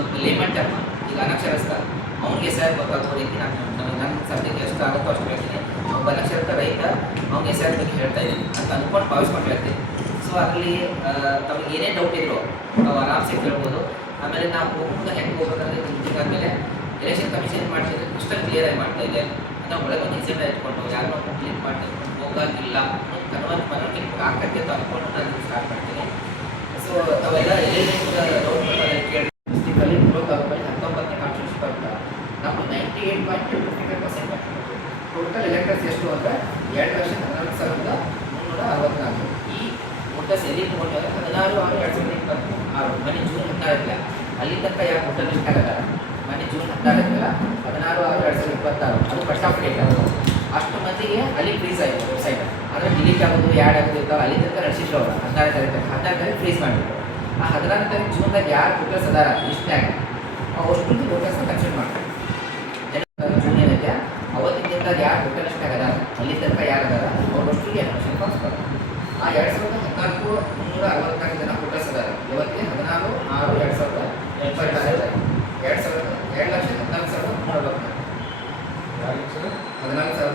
ಒಂದು layman term ಈಗ ಅನಕ್ಷರಸ್ಥ ಅವ್ನಿಗೆ SIR ಗೊತ್ತಾಗೋ ರೀತಿ ನನ್ನ ಸಬ್ಜೆಕ್ಟ್ ಎಷ್ಟು ಆಗುತ್ತೋ ಅಷ್ಟು ಹೇಳ್ತೀನಿ. ಒಬ್ಬ ಅನಕ್ಷರಸ್ಥ ರೈತ ಅವ್ನಿಗೆ SIR ಬಗ್ಗೆ ಹೇಳ್ತಾ ಇದ್ದೀನಿ ಅಂತ ಅಂದ್ಕೊಂಡು ಭಾವಿಸ್ಕೊಂಡು ಹೇಳ್ತೀನಿ. ಸೊ ಅದರಲ್ಲಿ ತಮಗೆ ಏನೇ ಡೌಟ್ ಇದ್ರು ನಾವು ಆರಾಮ್ಸೆ ಕೇಳ್ಬೋದು. ಆಮೇಲೆ ನಾವು ಹೋಗ್ಬೋದು ಹೆಂಗೆ ಹೋಗ್ಬೇಕಂದ್ರೆ ಮೀಟಿಂಗ್ ಆದಮೇಲೆ ಎಲೆಕ್ಷನ್ ಕಮಿಷನ್ ಮಾಡ್ತಿದ್ರೆ ಕ್ರಿಸ್ಟಲ್ ಕ್ಲಿಯರ್ ಆಗಿ ಮಾಡ್ತಾ ಇದೆ. ನಾವು ಒಳಗೆ ಒಂದು ಎಜೆಂಡಾ ಇಟ್ಕೊಂಡು ಯಾರನ್ನೋ ಕ್ಲಿಕ್ ಮಾಡ್ತಿದ್ರು ಹೋಗೋಂಗಿಲ್ಲ ಮನವರಿಕೆ ಆಗ್ತಕ್ಕೆ ಅಂತ ಅಂದ್ಕೊಂಡು ನಾನು ಸ್ಟಾರ್ಟ್ ಮಾಡ್ತೀನಿ. ಸೊ ಅವೆಲ್ಲ ಡೌಟ್ ಕೇಳಿ ಡಿಸ್ಟಿಕಲ್ಲಿ ತಾಲೂಕಲ್ಲಿ 19ನೇ ಕಾನ್ಸ್ಟಿಟ್ಯೂನ್ಸಿ ಬರುತ್ತೆ. ನಾವು 98.55% ಟೋಟಲ್ ಎಲೆಕ್ಟರ್ಸ್ ಎಷ್ಟು ಅಂದರೆ 2,14,364. ಈ ವೋಟರ್ಸ್ ಎಲ್ಲಿ ತೊಗೊಂಡ್ರೆ 16/6/2026 ಮನೆ ಜೂನ್ 16 ಅಲ್ಲಿ ತನಕ ಯಾರು ವೋಟರ್ ಲಿಸ್ಟ್ ಆಗಲ್ಲ. ಮನೆ ಜೂನ್ 16 16/6/2026 ಅದು ಫಸ್ಟ್ ಆಫ್ ಡೇಟ್. ಅಷ್ಟು ಮಂದಿಗೆ ಅಲ್ಲಿ ಫ್ರೀಸ್ ಆಯಿತು ವೆಬ್ಸೈಟ್. ಅಂದರೆ ಡಿಲೀಟ್ ಆಗೋದು ಆ್ಯಡ್ ಆಗೋದು ಇರ್ತಾವೆ ಅಲ್ಲಿ ತನಕ ನಡೆಸಿದ್ರು ಅವರು 16 ತಾರೀಕು ಫ್ರೀಸ್ ಮಾಡಿಬಿಟ್ಟು. ಆ 16 ತಾರೀಕು ಜೂನ್ದಾಗ ಯಾರು ವೋಟರ್ಸ್ ಅದಾರ ಲಿಸ್ಟ್ನಾಗ ಅಷ್ಟು ವೋಟರ್ಸ್ನ ಕನ್ಸಿಡರ್ ಮಾಡ್ತಾರೆ. ಜೂನ್ ಏನೈತೆ ಅವತ್ತಿನ ದಿನದಾಗ ಯಾರು ವೋಟರ್ ಲಿಸ್ಟ್ ಆಗದ ಅಲ್ಲಿ ತನಕ ಯಾರು ಅದಾರ ಅವರಷ್ಟಿಗೆ ಎಲೆಕ್ಷನ್ ಪಾಸ್ ಬರ್ತಾರೆ. ಆ 2014 364 ಜನ ವೋಟರ್ಸ್ ಅದಾರ. ಇವತ್ತಿಗೆ 16/6/2026 2,14,364 14,000